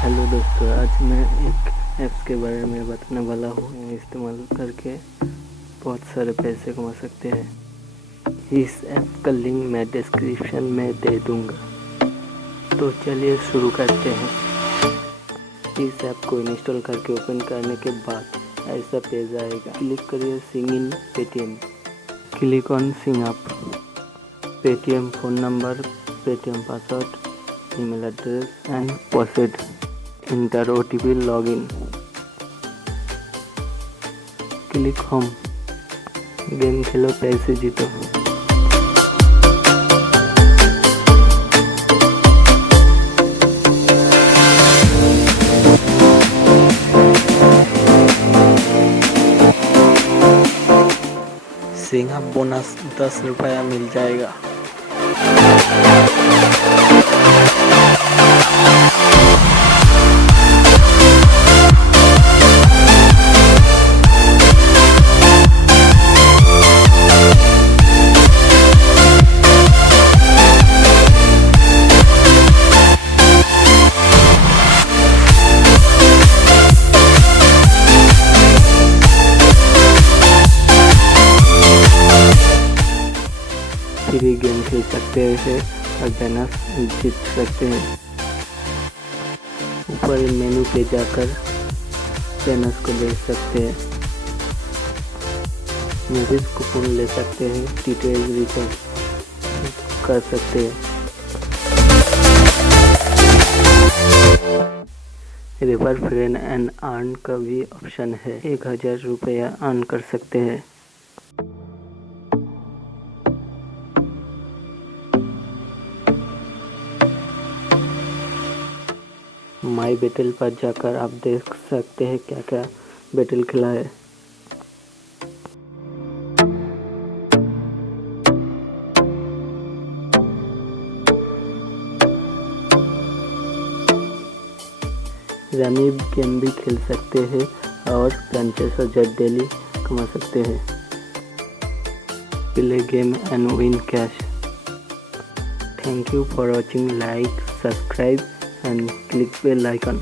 Hello दोस्तों, आज मैं एक ऐप्स के बारे में बताने वाला हूँ। इस्तेमाल करके बहुत सारे पैसे कमा सकते हैं। इस ऐप का लिंक मैं डिस्क्रिप्शन में दे दूँगा। तो चलिए शुरू करते हैं। इस ऐप को इंस्टॉल करके ओपन करने के बाद ऐसा पेज आएगा। क्लिक करिए सिंग इन पेटीएम। क्लिक ऑन सिंग up. Paytm phone number, Paytm password, email address and password. Enter OTP login. Click home. Game खेलो, पैसे जीतो। सिंह बोनस 10 रुपया मिल जाएगा। फ्री गेम खेल सकते हैं और बोनस जीत सकते हैं। ऊपर मेनू पे जाकर बोनस को देख सकते हैं। मूवीज कूपन ले सकते हैं। डिटेल रिचार्ज कर सकते हैं। रेफर फ्रेंड एंड अर्न का भी ऑप्शन है। 1000 रुपया अर्न कर सकते हैं। माई बैटल पर जाकर आप देख सकते हैं क्या क्या बैटल खेला है। रमी गेम भी खेल सकते हैं और 50,000 डेली कमा सकते हैं। Play game and win cash. Thank you for watching. Like, subscribe and click bell icon.